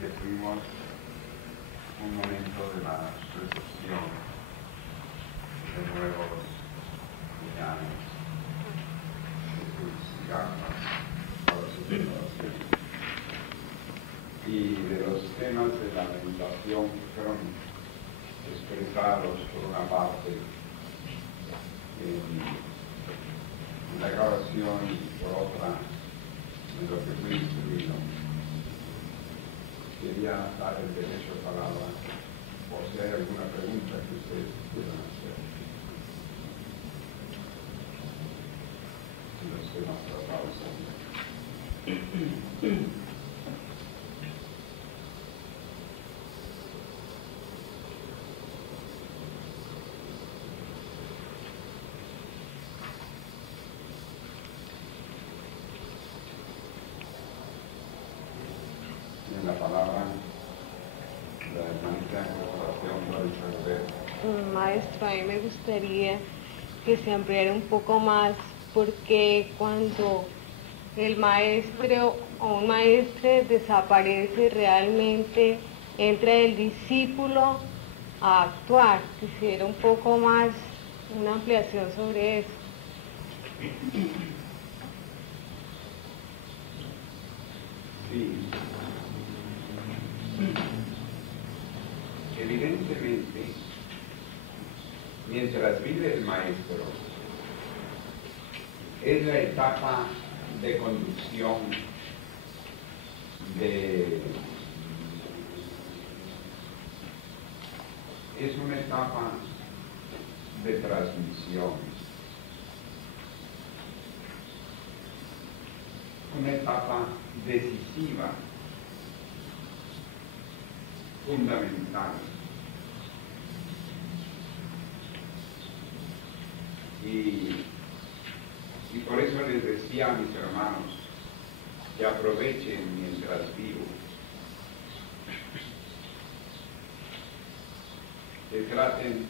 que tuvimos un momento de la recepción de nuevos cuñados, Jesús y Gambas, para su renovación. Y de los temas de la meditación que fueron expresados por una parte en la grabación y por otra en lo que fue instruido, quería dar el derecho a palabra por si hay alguna pregunta que ustedes quieran hacer. Si los temas tratados son la palabra de la hermanita en corporación, Maestro, a mí me gustaría que se ampliara un poco más, porque cuando el maestro o un maestre desaparece, realmente entra el discípulo a actuar. Quisiera un poco más, una ampliación sobre eso. Sí. Evidentemente, mientras vive el maestro, es la etapa de conducción es una etapa de transmisión, una etapa decisiva, fundamental. Y por eso les decía a mis hermanos que aprovechen mientras vivo, que traten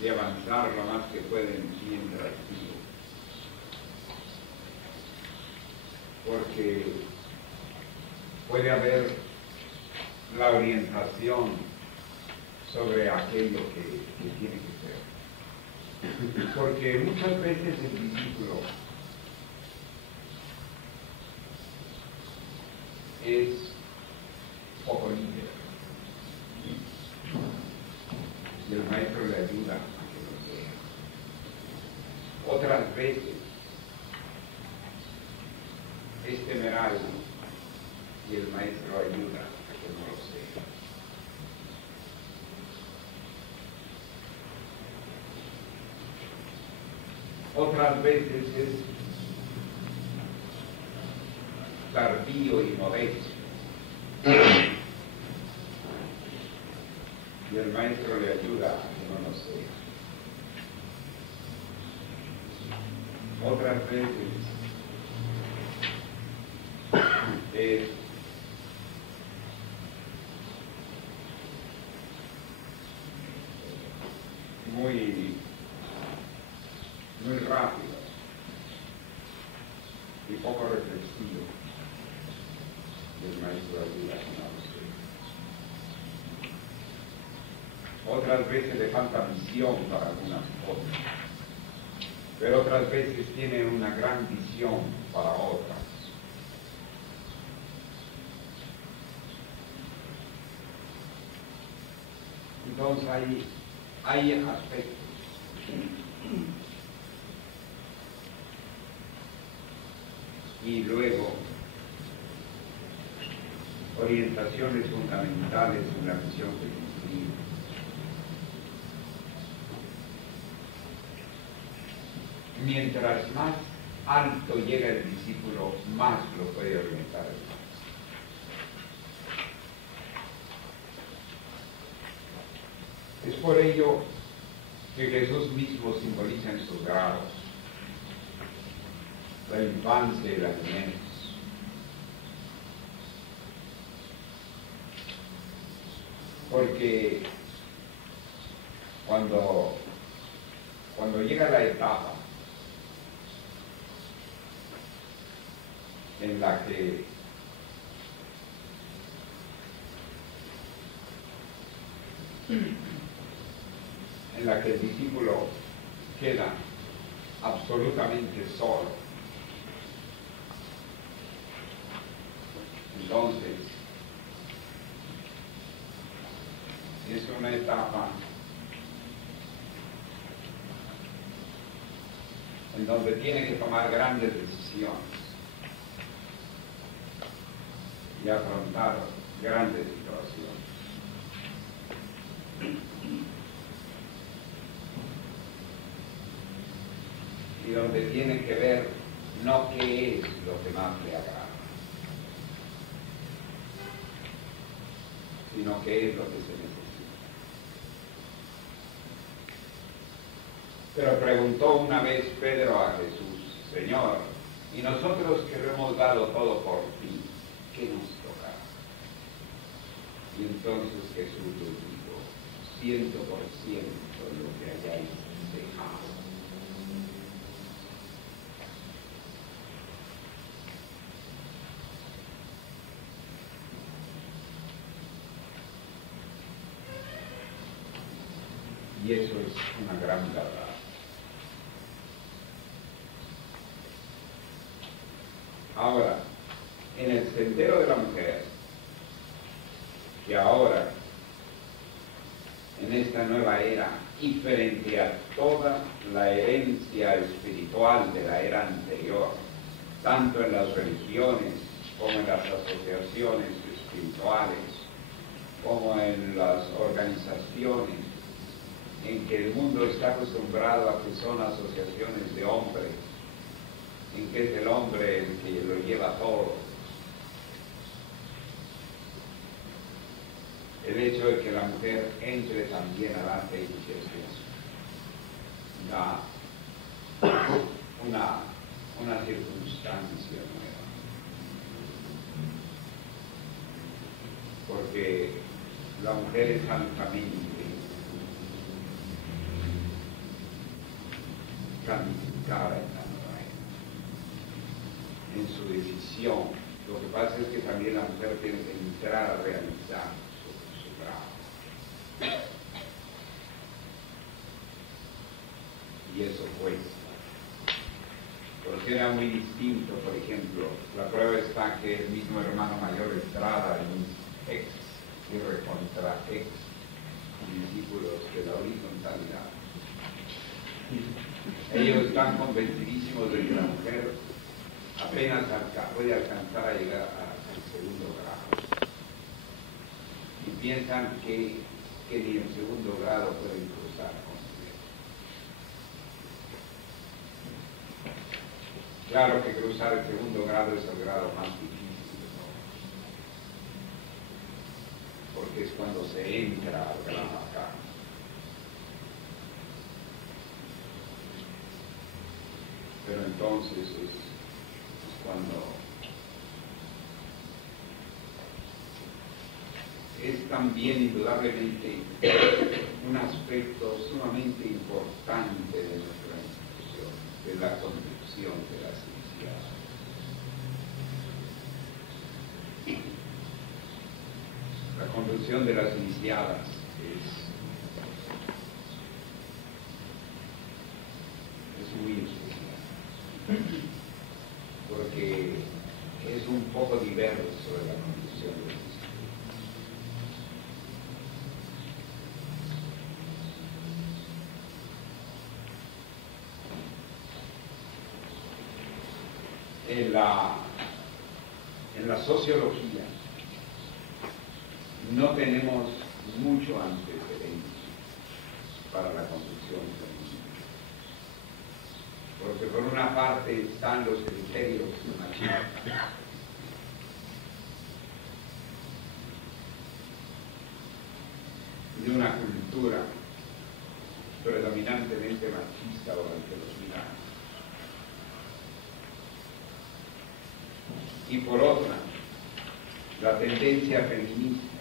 de avanzar lo más que pueden mientras vivo, porque puede haber la orientación sobre aquello que tiene que ser. Porque muchas veces el discípulo es poco líder y el maestro le ayuda a que lo sea. Otras veces es temerario y el maestro ayuda a que no lo sea. Otras veces es tardío y modesto y el maestro le ayuda a que no lo sea. Otras veces es muy rápido y poco reflexivo y el maestro ayuda a que no lo sea. Otras veces le falta visión para algunas cosas, pero otras veces tiene una gran visión para otras. Entonces hay aspectos. Y luego, orientaciones fundamentales en la misión que cumplimos. Mientras más alto llega el discípulo, más lo puede orientar el maestro. Es por ello que Jesús mismo simboliza en sus grados la infancia y la niñez. Porque cuando llega la etapa en la que en la que el discípulo queda absolutamente solo. Entonces, es una etapa en donde tiene que tomar grandes decisiones y afrontar grandes situaciones. Y donde tiene que ver no qué es lo que más le agrada, sino qué es lo que se necesita. Pero preguntó una vez Pedro a Jesús: Señor, y nosotros que lo hemos dado todo por ti, ¿qué nos tocará? Y entonces Jesús les dijo: 100% lo que hayáis dejado. Y eso es una gran verdad. Ahora, en el sendero de la mujer, que ahora, en esta nueva era, y frente a toda la herencia espiritual de la era anterior, tanto en las religiones como en las asociaciones espirituales, como en las organizaciones, en que el mundo está acostumbrado a que son asociaciones de hombres, en que es el hombre el que lo lleva todo. El hecho de que la mujer entre también a la fe da una circunstancia nueva. Porque la mujer es altamente calificada en la nueva era, en su decisión. Lo que pasa es que también la mujer tiene que entrar a realizar su grado. Y eso cuesta. Porque era muy distinto, por ejemplo, la prueba está que el mismo hermano mayor Estrada, un ex y recontra ex discípulos de la horizontalidad, ellos están convencidísimos de que la mujer apenas puede alcanzar a llegar al segundo grado. Y piensan que ni en segundo grado pueden cruzar con él. Claro que cruzar el segundo grado es el grado más difícil de todos, porque es cuando se entra al gran arcano. Pero entonces es cuando es también indudablemente un aspecto sumamente importante de nuestra institución, de la conducción de las iniciadas. La conducción de las iniciadas es muy especial, porque es un poco diverso de la condición de los en la sociología no tenemos mucho antecedente para la conducción femenina. Porque por una parte están los criterios machistas, de una cultura predominantemente machista durante los 1000 años. Y por otra, la tendencia feminista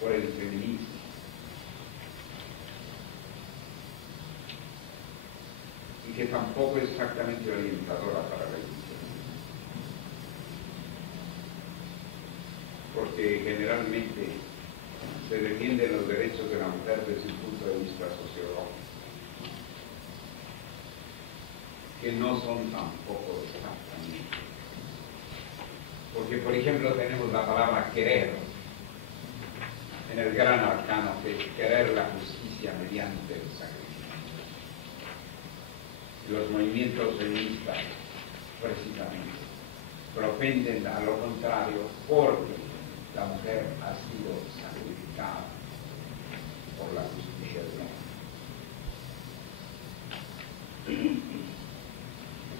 por el feminismo. Y que tampoco es exactamente orientadora para la iglesia. Porque generalmente se defienden los derechos de la mujer desde un punto de vista sociológico, que no son tampoco exactamente. Porque, por ejemplo, tenemos la palabra querer en el gran arcano, que es querer la justicia mediante el sacrificio. Y los movimientos feministas, precisamente, propenden a lo contrario, porque la mujer ha sido sacrificada por la justicia del hombre.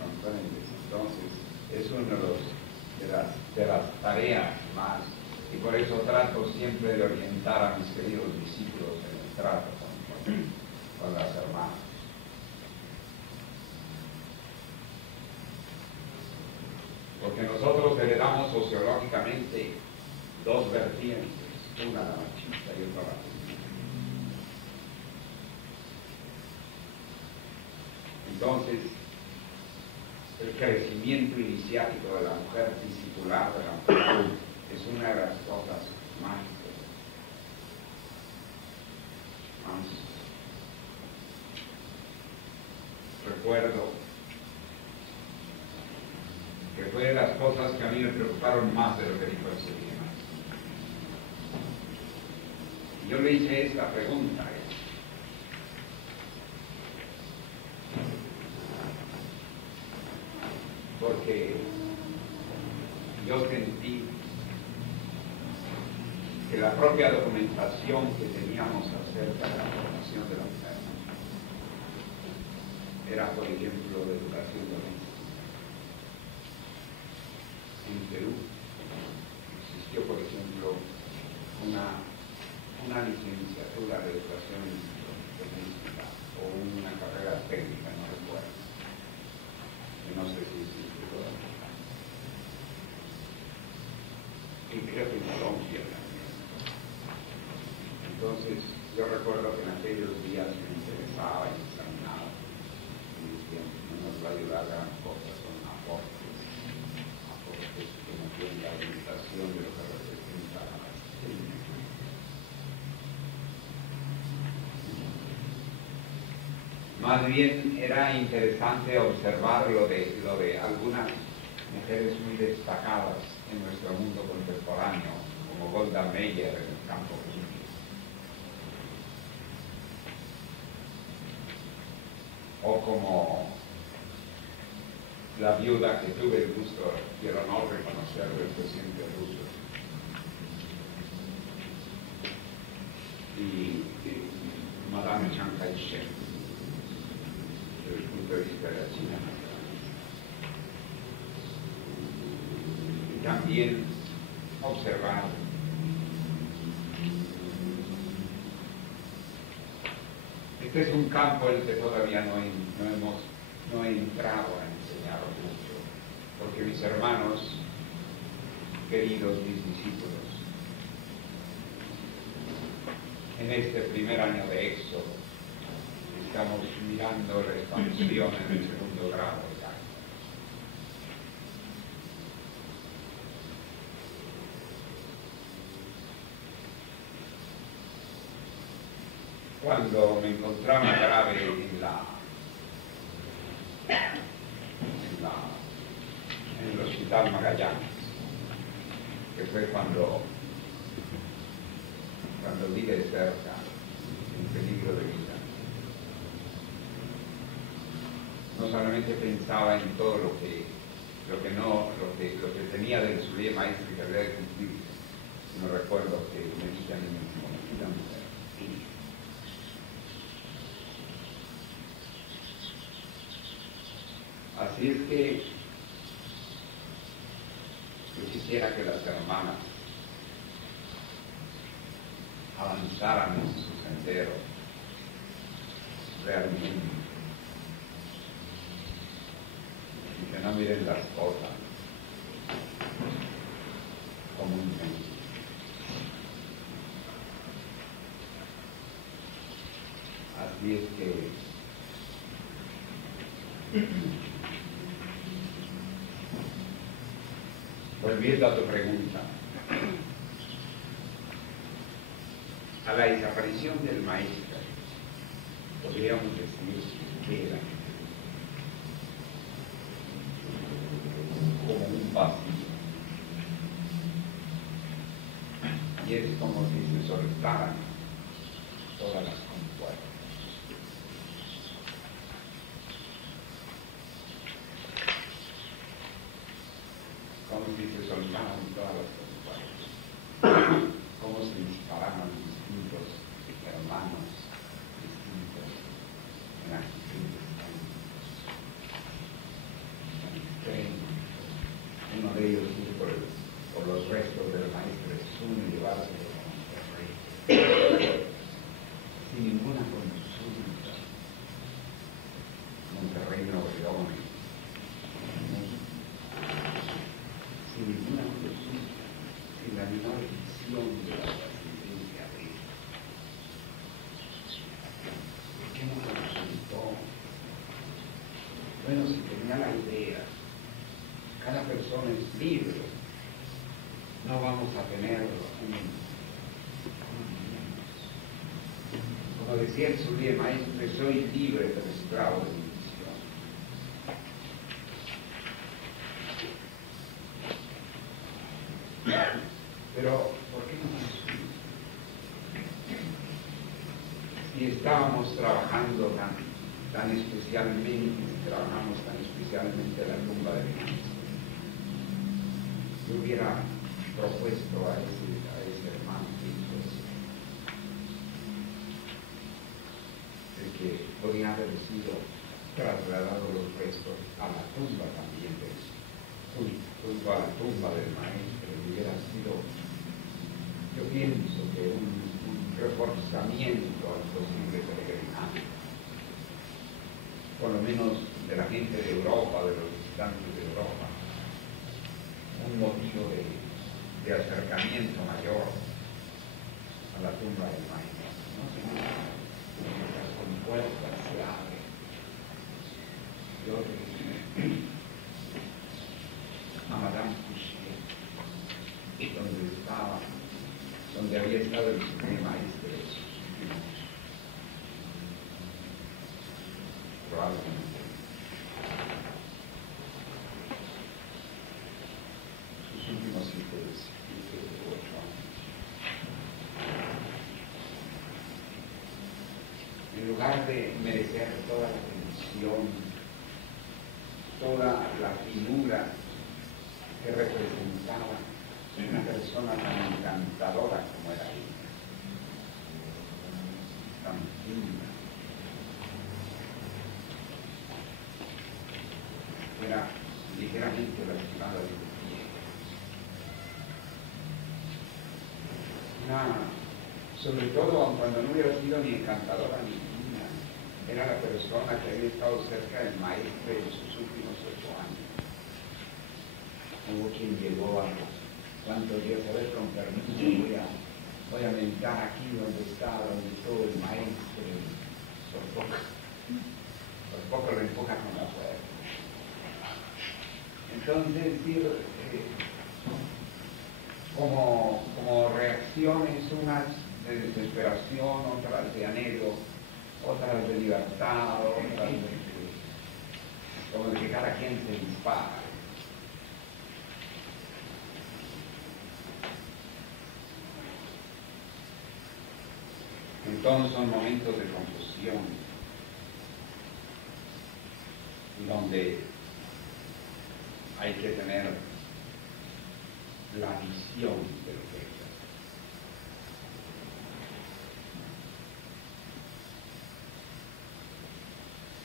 ¿Comprendes? Entonces, es uno de las tareas más, y por eso trato siempre de orientar a mis queridos discípulos en el trato con las hermanas. Porque nosotros heredamos sociológicamente dos vertientes, una la machista y otra la feminista. Entonces, el crecimiento iniciático de la mujer, discipular de la mujer, es una de las cosas más recuerdo que fue de las cosas que a mí me preocuparon más de lo que dijo ese día. Yo le hice esta pregunta a él. Porque yo sentí que la propia documentación que teníamos acerca de la formación de la mujer era, por ejemplo, de educación doméstica. En Perú existió, por ejemplo, una licenciatura de educación doméstica o una carrera técnica, no recuerdo. Yo no sé si existe todavía. Y creo que en Colombia también. Entonces, yo recuerdo que en aquellos días me interesaba y examinaba y decía, no nos va a ayudar gran cosa, son aportes que no tienen la orientación de lo que representa la técnica. Más bien era interesante observar lo de algunas mujeres muy destacadas en nuestro mundo contemporáneo, como Golda Meir en el campo químico, o como la viuda que tuve el gusto y el honor de conocer del presidente ruso, y Madame Chiang Kai-shek, desde el punto de vista de la China. Y también observar este es un campo en el que todavía no he entrado a enseñar mucho, porque mis hermanos, queridos, mis discípulos, en este primer año de Éxodo, estamos mirando la expansión en el segundo grado de Gaia. Cuando me encontraba grave en el Hospital Magallanes, que fue cuando vi de cerca el peligro de vida. No solamente pensaba en todo lo que tenía del Zulema maestro y que había de cumplir, sino recuerdo que me dije a mí mismo, una mujer. Así es que yo quisiera que las hermanas avanzaran en su sendero realmente y que no miren las cosas como un medio. Así es que volviendo a tu pregunta, a la desaparición del maestro, podríamos decir que era como un vacío. Y es como si se soltaran todas las compuertas. Como si se soltaran todas las compuertas. Como se disparaban distintos hermanos, distintos en actitudes tan extremas. Uno de ellos ir por los restos del maestro Jesús y llevárselo a Monterrey. Sin ninguna consulta. Monterrey, Nuevo León, sin ninguna consulta, sin la menor visión de la trascendencia de él. ¿Por qué no consultó? Bueno, si tenía la idea, cada persona es libre, no vamos a tener como decía el sublime maestro, soy libre pero esclavo de mi visión. Pero, ¿por qué no consulta? Si estábamos trabajando tan especialmente, si trabajamos tan especialmente la tumba de mi maestro, yo hubiera propuesto a ese hermano que podía haber sido trasladado los restos a la tumba también junto a la tumba del maestro, y hubiera sido, yo pienso que un reforzamiento al posible peregrinaje, por lo menos de la gente de Europa, de los visitantes de Europa, un motivo de acercamiento mayor a la tumba del maestro. No se las compuertas se abren. Yo a Madame Couchet, donde había estado el primer maestro, probablemente sus últimos 7 u 8 años. En lugar de merecer toda la atención, toda la finura que representaba una persona tan encantadora como era ella, tan fina, era ligeramente lastimada de los pies. Sobre todo cuando no hubiera sido ni encantadora ni fina, era la persona que había estado cerca del maestro en sus últimos 8 años. Hubo quien llegó a cuántos días, a ver, con permiso, voy a meditar aquí donde estuvo el maestro, por poco lo empuja con la puerta. Entonces, como reacciones, unas de desesperación, otras de anhelo, otras de libertad, otras como de que cada quien se dispara. Entonces son momentos de confusión, donde hay que tener la visión de lo que es.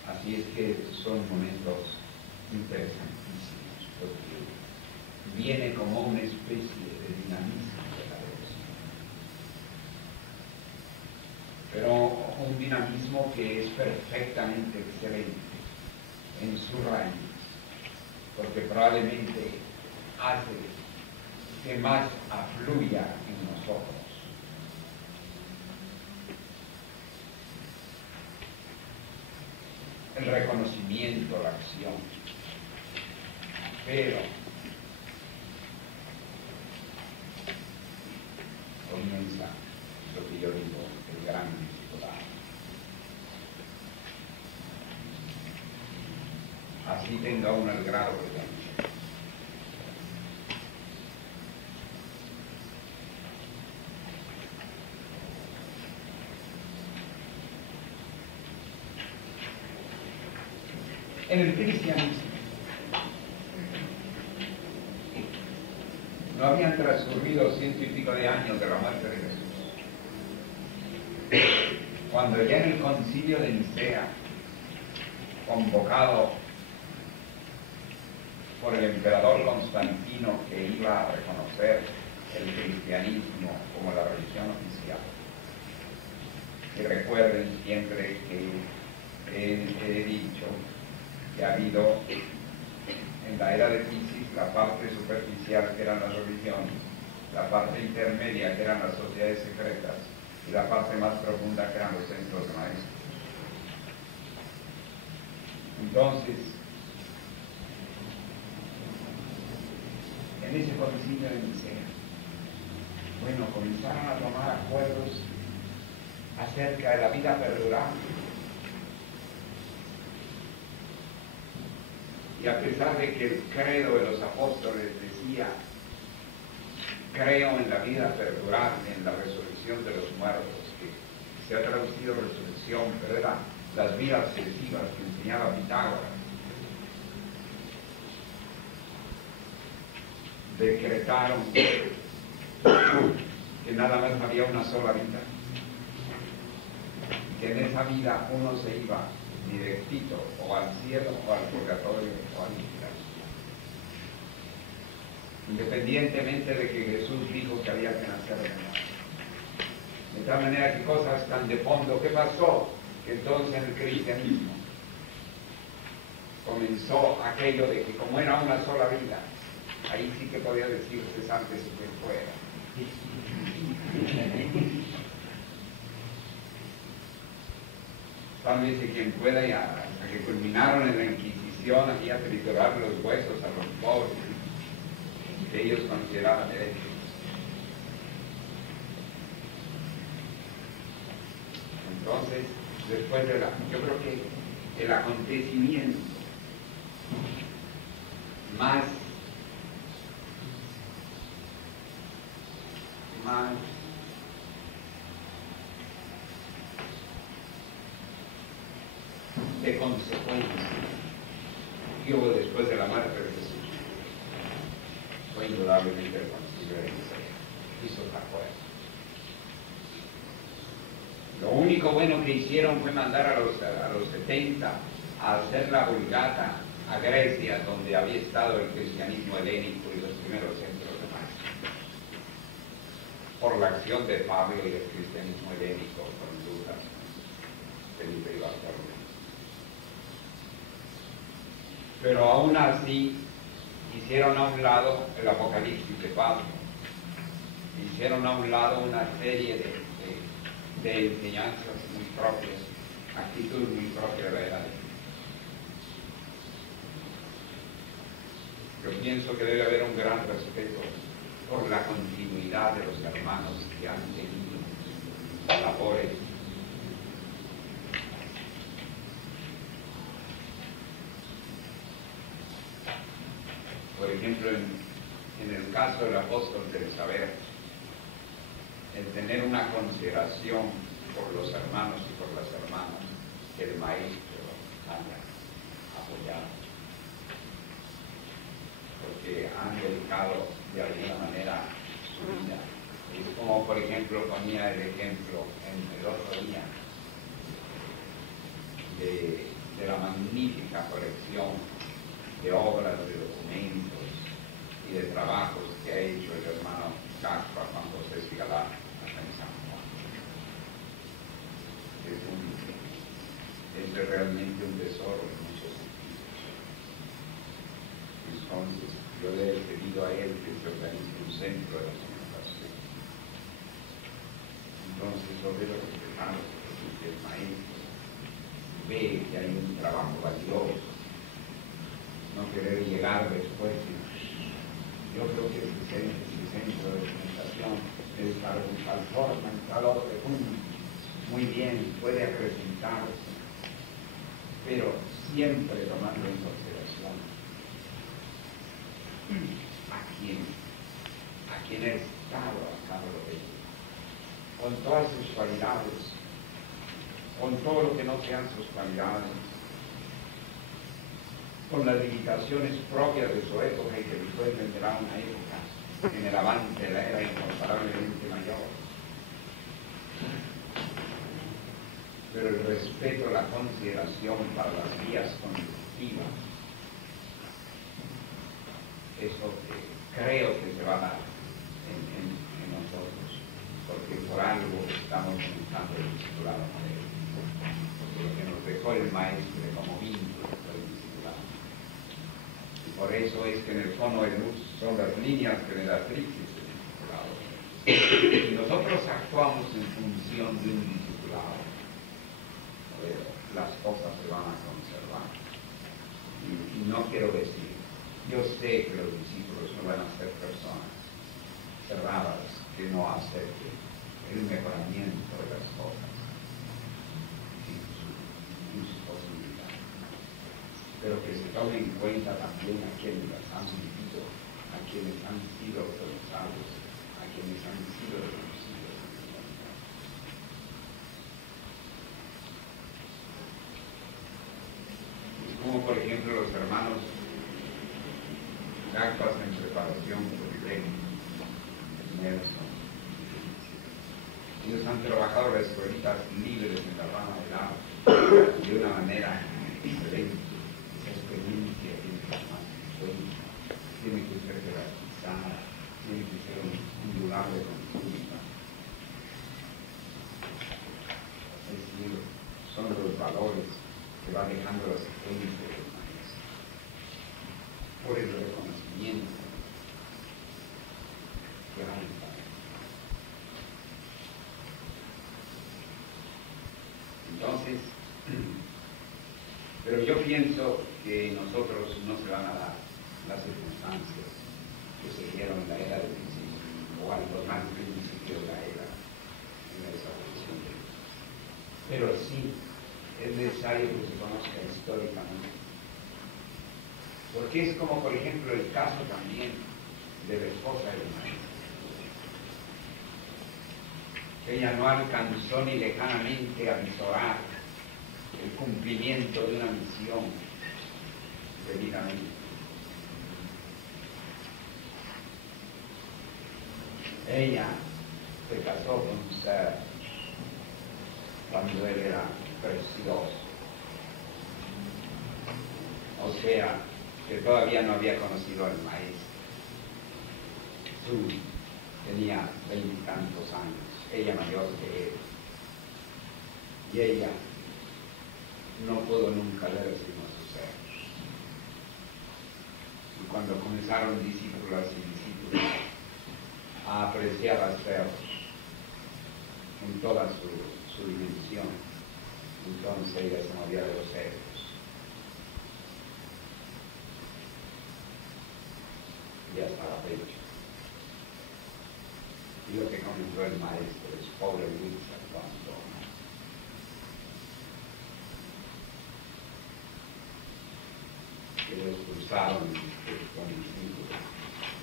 Así es que son momentos interesantísimos, porque viene como una especie de dinamismo de la devoción. Pero un dinamismo que es perfectamente excelente en su raíz, porque probablemente hace que más afluya en nosotros. El reconocimiento, la acción. Pero comienza lo que yo digo, así tenga uno el grado que tenga. En el cristianismo no habían transcurrido 100 y pico de años de la muerte de Jesús, cuando ya en el concilio de Nicea, convocado por el emperador Constantino, que iba a reconocer el cristianismo como la religión oficial. Y recuerden siempre que he dicho que ha habido en la era de Piscis la parte superficial, que eran las religiones, la parte intermedia, que eran las sociedades secretas, y la parte más profunda, que eran los centros de maestros. Entonces, en ese concilio de Nicea, bueno, comenzaron a tomar acuerdos acerca de la vida perdurable. Y a pesar de que el credo de los apóstoles decía, creo en la vida perdurable, en la resurrección de los muertos, que se ha traducido resurrección, pero eran las vidas sucesivas que enseñaba Pitágoras, decretaron que nada más había una sola vida, que en esa vida uno se iba directito o al cielo o al purgatorio o al infierno, independientemente de que Jesús dijo que había que nacer de nuevo. De tal manera que cosas tan de fondo, ¿qué pasó? Que entonces en el cristianismo comenzó aquello de que como era una sola vida, ahí sí que podía decirse antes que fuera. Tal vez quien pueda, ya, hasta que culminaron en la Inquisición, aquí a triturar los huesos a los pobres, que ellos consideraban derechos. Entonces, después de yo creo que el acontecimiento más de consecuencia que hubo después de la muerte de Jesús fue indudablemente el concilio de Nicea. Hizo otra cosa. Lo único bueno que hicieron fue mandar a los 70 a hacer la Vulgata a Grecia, donde había estado el cristianismo helénico y los primeros centros de maestros. Por la acción de Pablo y del cristianismo helénico, con duda, Felipe y Bartolomé. Pero aún así hicieron a un lado el Apocalipsis de Pablo, hicieron a un lado una serie de enseñanzas muy propias, actitud muy propia de la era de Cristo. Yo pienso que debe haber un gran respeto por la continuidad de los hermanos que han tenido labores por ejemplo, en el caso del apóstol del saber, el tener una consideración por los hermanos y por las hermanas que el maestro haya apoyado, porque han dedicado de alguna manera su vida. Es como, por ejemplo, ponía el ejemplo en el otro día de la magnífica colección de obras, de documentos y de trabajos que ha hecho el hermano Gaspar Juan José Cigalá acá en San Juan. Es realmente un tesoro en muchos sentidos. Entonces, yo le he pedido a él que se organice un centro de documentación. Entonces, lo veo respetado porque el maestro ve que hay un trabajo valioso, no querer llegar después. Yo creo que ese centro de documentación es para un tal forma, en tal otro punto, muy bien, puede acrecentarse, pero siempre tomando en consideración persona, a quien he estado a cargo de ella, con todas sus cualidades, con todo lo que no sean sus cualidades, con las limitaciones propias de su época y que después vendrá una época en el avance de la era incomparablemente mayor. Pero el respeto, la consideración para las vías constructivas, eso que creo que se va a dar en nosotros, porque por algo estamos comenzando el discipulado modelo, porque lo que nos dejó el maestro como vínculo fue el discipulado. Y por eso es que en el fondo de luz son las líneas generatrices del discipulado. Y nosotros actuamos en función de un discipulado, las cosas se van a conservar. Y no quiero decir, yo sé que los discípulos no van a ser personas cerradas que no acepten el mejoramiento de las cosas y sus posibilidades, pero que se tome en cuenta también a quienes las han vivido, a quienes han sido autorizados, a quienes han sido reconocidos. Como por ejemplo los hermanos Gacpas en preparación por Nelson. Ellos han trabajado las escuelitas libres en la rama del arte de una manera excelente. Esa experiencia tiene que tomar en cuenta, tiene que ser garantizada, tiene que ser un lugar de consulta. Es decir, son los valores que va dejando la secuencia del maestro por el reconocimiento que hay en la vida. Entonces, pero yo pienso que nosotros no se van a dar las circunstancias que se dieron en la era del principio, o algo más del principio de la era en la desaparición de Dios. Pero sí es necesario que se conozca históricamente. Porque es como, por ejemplo, el caso también de la esposa del maestro. Ella no alcanzó ni lejanamente a visorar el cumplimiento de una misión debidamente. Ella se casó con un ser cuando él era precioso. O sea, que todavía no había conocido al maestro. Tú tenía 20 y tantos años, ella mayor que él. Y ella no pudo nunca ver sino a sus cerros. Y cuando comenzaron discípulos y discípulos a apreciar a cerros en toda su dimensión, entonces ella se movía de los cerros. Y hasta la fecha. Y lo que comentó el maestro es pobre Luisa cuando que lo expulsaron con el discípulo,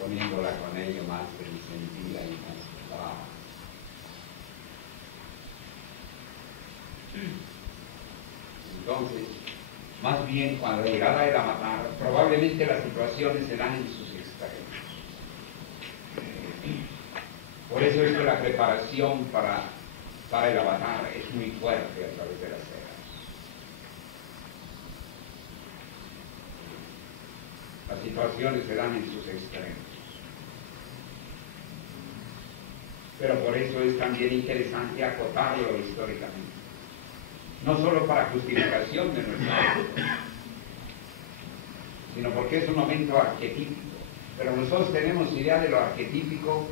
poniéndola con ello más sentida y más brava. Entonces, más bien cuando llegada era matar, probablemente las situaciones se dan en sus extremos. Por eso es que la preparación para el avatar es muy fuerte a través de las eras. Las situaciones se dan en sus extremos. Pero por eso es también interesante acotarlo históricamente. No solo para justificación de nuestra vida, sino porque es un momento arquetípico. Pero nosotros tenemos idea de lo arquetípico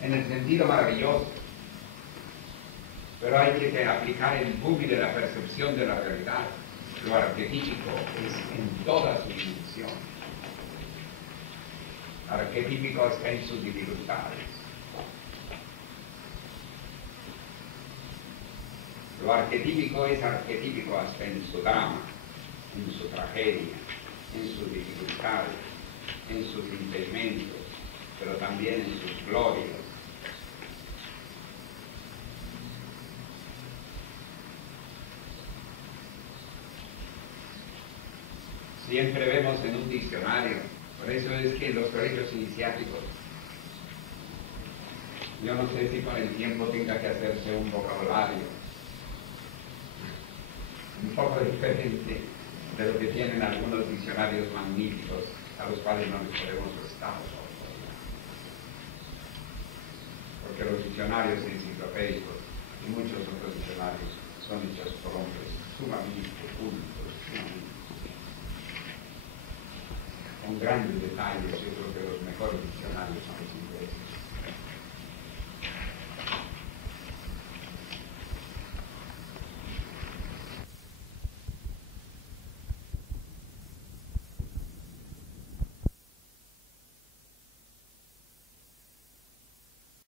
en el sentido maravilloso. Pero hay que aplicar el buggy de la percepción de la realidad. Lo arquetípico es en toda su dimensión. Arquetípico está en sus dificultades. Lo arquetípico es arquetípico hasta en su drama, en su tragedia, en sus dificultades, en sus impedimentos, pero también en sus glorias. Siempre vemos en un diccionario, por eso es que en los colegios iniciáticos, yo no sé si con el tiempo tenga que hacerse un vocabulario un poco diferente de lo que tienen algunos diccionarios magníficos a los cuales no les podemos prestar autoridad. Porque los diccionarios enciclopédicos y muchos otros diccionarios son hechos por hombres sumamente cultos, con grandes detalles. Yo creo que los mejores diccionarios son los ingleses.